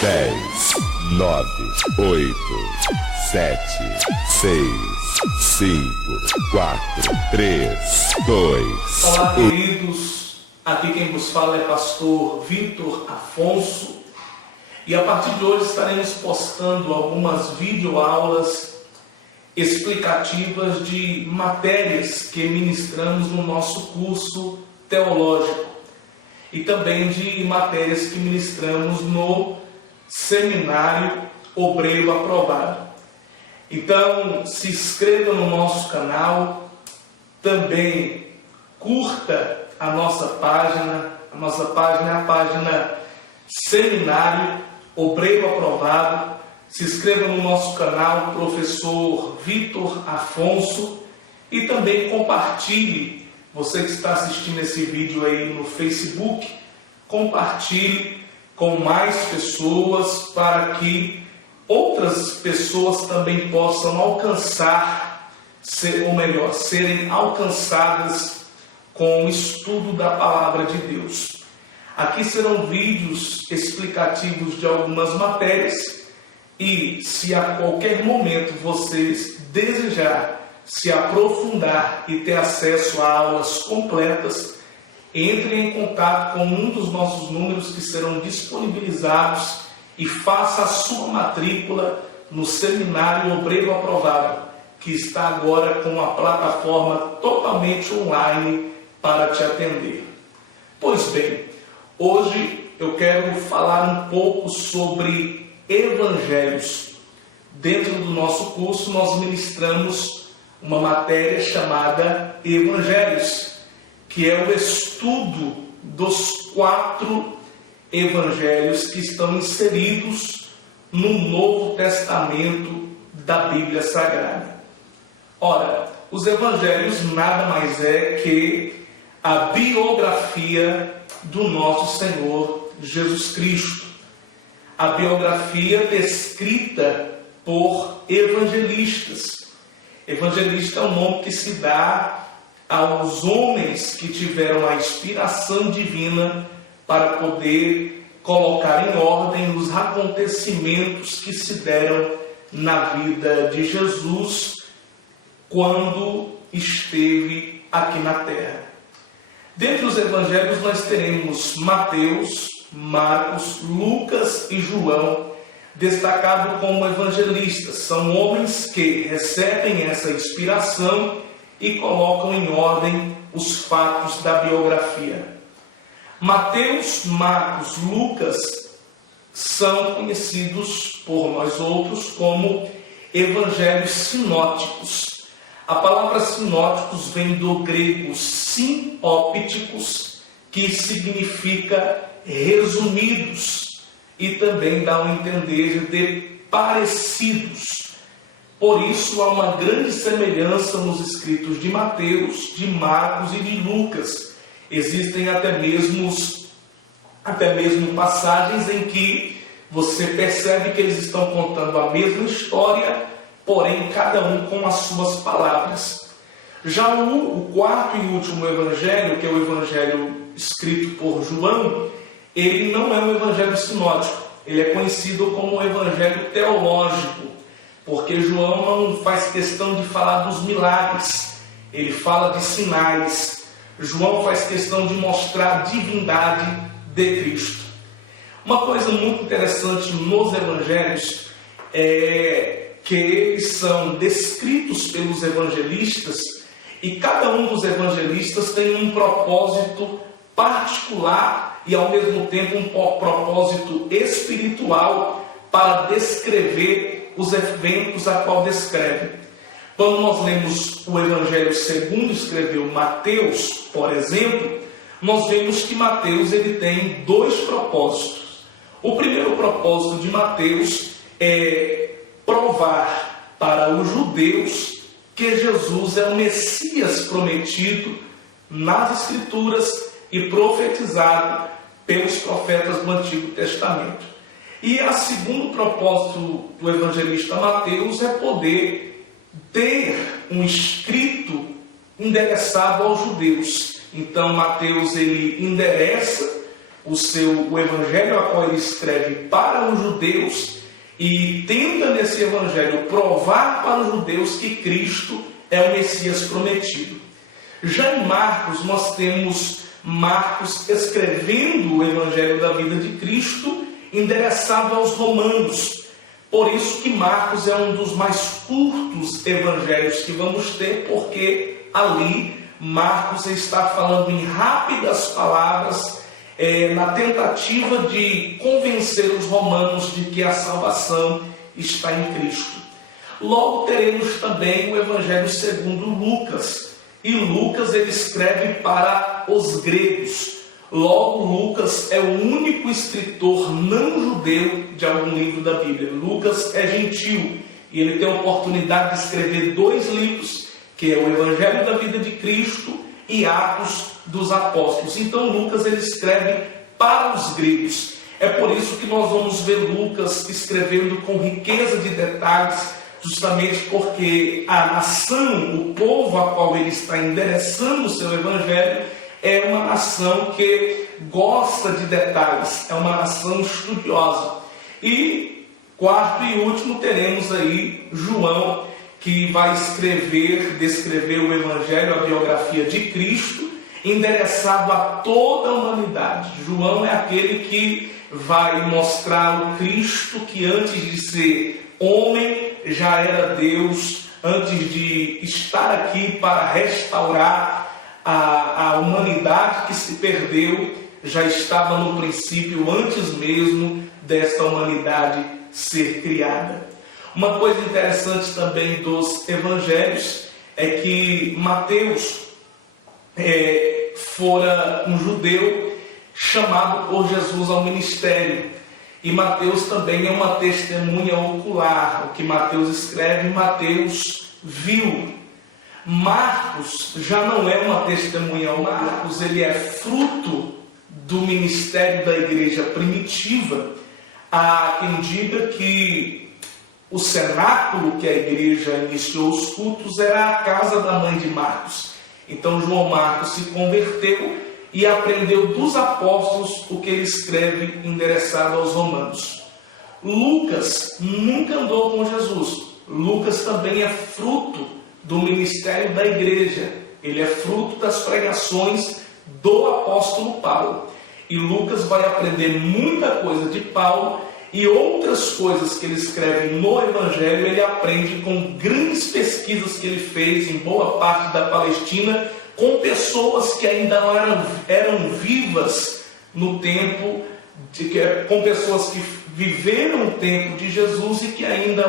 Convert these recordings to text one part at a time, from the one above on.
10, 9, 8, 7, 6, 5, 4, 3, 2. Olá, queridos. Aqui quem vos fala é pastor Vitor Afonso. E a partir de hoje estaremos postando algumas videoaulas explicativas de matérias que ministramos no nosso curso teológico e também de matérias que ministramos no Seminário Obreiro Aprovado. Então, se inscreva no nosso canal, também curta a nossa página. A nossa página é a página Seminário Obreiro Aprovado. Se inscreva no nosso canal, professor Vitor Afonso, e também compartilhe. Você que está assistindo esse vídeo aí no Facebook, compartilhe com mais pessoas para que outras pessoas também possam alcançar, serem alcançadas com o estudo da Palavra de Deus. Aqui serão vídeos explicativos de algumas matérias. E se a qualquer momento vocês desejar se aprofundar e ter acesso a aulas completas, entre em contato com um dos nossos números que serão disponibilizados e faça a sua matrícula no Seminário Obreiro Aprovado, que está agora com a plataforma totalmente online para te atender. Pois bem, hoje eu quero falar um pouco sobre evangelhos. Dentro do nosso curso nós ministramos uma matéria chamada Evangelhos, que é o estudo dos 4 evangelhos que estão inseridos no Novo Testamento da Bíblia Sagrada. Ora, os evangelhos nada mais é que a biografia do nosso Senhor Jesus Cristo. A biografia descrita por evangelistas. Evangelista é um nome que se dá aos homens que tiveram a inspiração divina para poder colocar em ordem os acontecimentos que se deram na vida de Jesus quando esteve aqui na terra. Dentre os evangelhos nós teremos Mateus, Marcos, Lucas e João, destacado como evangelistas. São homens que recebem essa inspiração e colocam em ordem os fatos da biografia. Mateus, Marcos, Lucas são conhecidos por nós outros como evangelhos sinóticos. A palavra sinóticos vem do grego sinópticos, que significa resumidos, e também dá um entender de parecidos. Por isso há uma grande semelhança nos escritos de Mateus, de Marcos e de Lucas. Existem até mesmo passagens em que você percebe que eles estão contando a mesma história, porém cada um com as suas palavras. Já o quarto e último evangelho, que é o evangelho escrito por João, ele não é um evangelho sinótico, ele é conhecido como um evangelho teológico, porque João não faz questão de falar dos milagres, ele fala de sinais. João faz questão de mostrar a divindade de Cristo. Uma coisa muito interessante nos evangelhos é que eles são descritos pelos evangelistas e cada um dos evangelistas tem um propósito particular e ao mesmo tempo um propósito espiritual para descrever os eventos a qual descreve. Quando nós lemos o Evangelho segundo escreveu Mateus, por exemplo, nós vemos que Mateus ele tem 2 propósitos. O primeiro propósito de Mateus é provar para os judeus que Jesus é o Messias prometido nas Escrituras e profetizado pelos profetas do Antigo Testamento. E o segundo propósito do evangelista Mateus é poder ter um escrito endereçado aos judeus. Então Mateus ele endereça o evangelho a qual ele escreve para os judeus e tenta nesse evangelho provar para os judeus que Cristo é o Messias prometido. Já em Marcos, nós temos Marcos escrevendo o evangelho da vida de Cristo endereçado aos romanos. Por isso que Marcos é um dos mais curtos evangelhos que vamos ter, porque ali Marcos está falando em rápidas palavras, na tentativa de convencer os romanos de que a salvação está em Cristo. Logo teremos também o evangelho segundo Lucas, e Lucas ele escreve para os gregos. Logo, Lucas é o único escritor não judeu de algum livro da Bíblia. Lucas é gentil e ele tem a oportunidade de escrever 2 livros, que é o Evangelho da Vida de Cristo e Atos dos Apóstolos. Então, Lucas ele escreve para os gregos. É por isso que nós vamos ver Lucas escrevendo com riqueza de detalhes, justamente porque a nação, o povo a qual ele está endereçando o seu Evangelho, é uma nação que gosta de detalhes, é uma nação estudiosa. E quarto e último teremos aí João, que vai descrever o Evangelho, a biografia de Cristo, endereçado a toda a humanidade. João é aquele que vai mostrar o Cristo que antes de ser homem já era Deus, antes de estar aqui para restaurar a humanidade que se perdeu, já estava no princípio, antes mesmo desta humanidade ser criada. Uma coisa interessante também dos evangelhos é que Mateus fora um judeu chamado por Jesus ao ministério. E Mateus também é uma testemunha ocular. O que Mateus escreve, Mateus viu. Marcos já não é uma testemunha. Marcos ele é fruto do ministério da igreja primitiva. Há quem diga que o cenáculo que a igreja iniciou os cultos era a casa da mãe de Marcos. Então João Marcos se converteu e aprendeu dos apóstolos o que ele escreve endereçado aos romanos. Lucas nunca andou com Jesus. Lucas também é fruto do ministério da igreja. Ele é fruto das pregações do apóstolo Paulo. E Lucas vai aprender muita coisa de Paulo e outras coisas que ele escreve no Evangelho, ele aprende com grandes pesquisas que ele fez em boa parte da Palestina, com pessoas que ainda eram vivas no tempo, com pessoas que viveram o tempo de Jesus e que ainda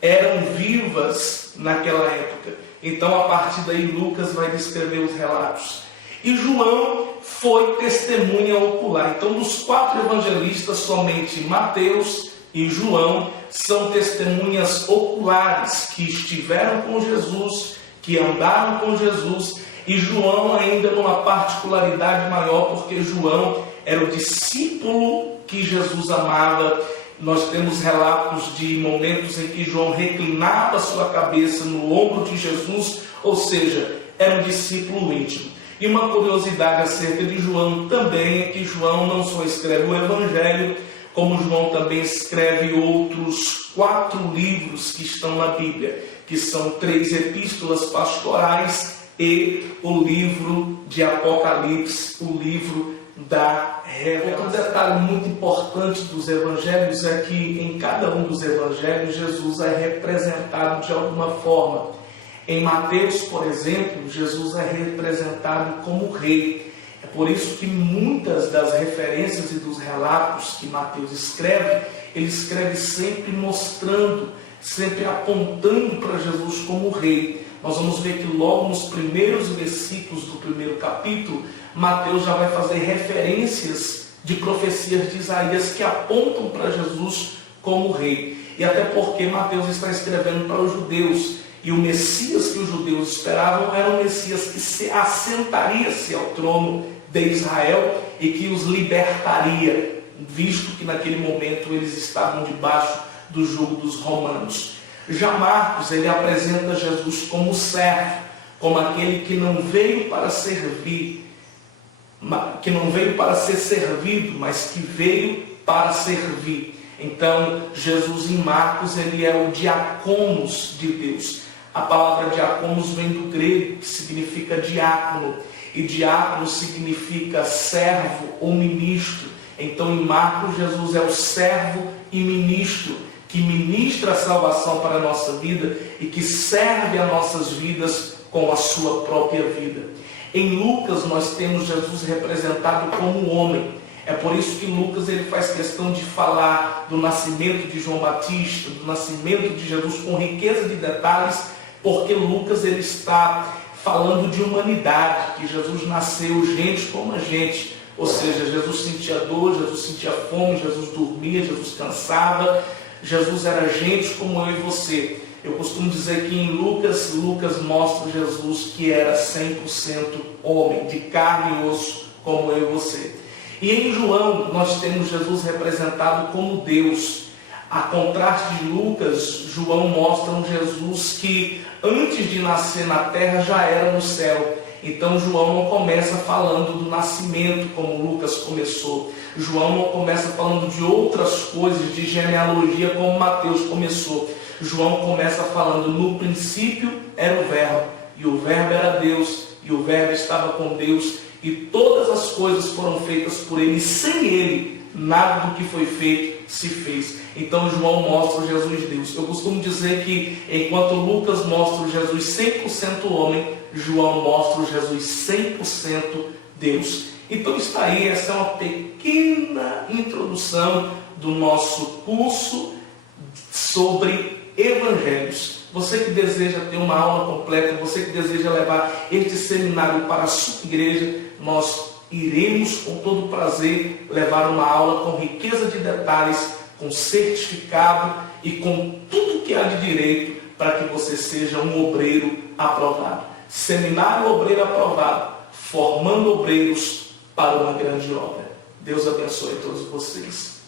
eram vivas naquela época. Então, a partir daí, Lucas vai descrever os relatos. E João foi testemunha ocular. Então, dos 4 evangelistas, somente Mateus e João são testemunhas oculares que estiveram com Jesus, que andaram com Jesus. E João ainda numa particularidade maior, porque João era o discípulo que Jesus amava. Nós temos relatos de momentos em que João reclinava sua cabeça no ombro de Jesus, ou seja, era um discípulo íntimo. E uma curiosidade acerca de João também é que João não só escreve o Evangelho, como João também escreve outros 4 livros que estão na Bíblia, que são 3 epístolas pastorais e o livro de Apocalipse, o livro da revelação. Outro detalhe muito importante dos evangelhos é que em cada um dos evangelhos Jesus é representado de alguma forma. Em Mateus, por exemplo, Jesus é representado como rei. É por isso que muitas das referências e dos relatos que Mateus escreve, ele escreve sempre mostrando, sempre apontando para Jesus como rei. Nós vamos ver que logo nos primeiros versículos do primeiro capítulo, Mateus já vai fazer referências de profecias de Isaías que apontam para Jesus como rei. E até porque Mateus está escrevendo para os judeus. E o Messias que os judeus esperavam era um Messias que se assentaria-se ao trono de Israel e que os libertaria, visto que naquele momento eles estavam debaixo do jugo dos romanos. Já Marcos, ele apresenta Jesus como servo, como aquele que não veio para servir, que não veio para ser servido, mas que veio para servir. Então, Jesus em Marcos, ele é o diáconos de Deus. A palavra diáconos vem do grego, que significa diácono. E diácono significa servo ou ministro. Então, em Marcos, Jesus é o servo e ministro, que ministra a salvação para a nossa vida e que serve as nossas vidas com a sua própria vida. Em Lucas, nós temos Jesus representado como homem. É por isso que Lucas ele faz questão de falar do nascimento de João Batista, do nascimento de Jesus com riqueza de detalhes, porque Lucas ele está falando de humanidade, que Jesus nasceu gente como a gente, ou seja, Jesus sentia dor, Jesus sentia fome, Jesus dormia, Jesus cansava, Jesus era gente como eu e você. Eu costumo dizer que em Lucas mostra Jesus que era 100% homem, de carne e osso, como eu e você. E em João, nós temos Jesus representado como Deus. A contraste de Lucas, João mostra um Jesus que antes de nascer na terra já era no céu. Então João não começa falando do nascimento como Lucas começou. João não começa falando de outras coisas, de genealogia como Mateus começou. João começa falando: no princípio era o Verbo, e o Verbo era Deus, e o Verbo estava com Deus. E todas as coisas foram feitas por ele, e sem ele, nada do que foi feito se fez. Então João mostra o Jesus Deus. Eu costumo dizer que enquanto Lucas mostra o Jesus 100% homem, João mostra o Jesus 100% Deus. Então está aí, essa é uma pequena introdução do nosso curso sobre Evangelhos. Você que deseja ter uma aula completa, você que deseja levar este seminário para a sua igreja, nós iremos com todo prazer levar uma aula com riqueza de detalhes, com certificado e com tudo que há de direito para que você seja um obreiro aprovado. Seminário Obreiro Aprovado, formando obreiros para uma grande obra. Deus abençoe todos vocês.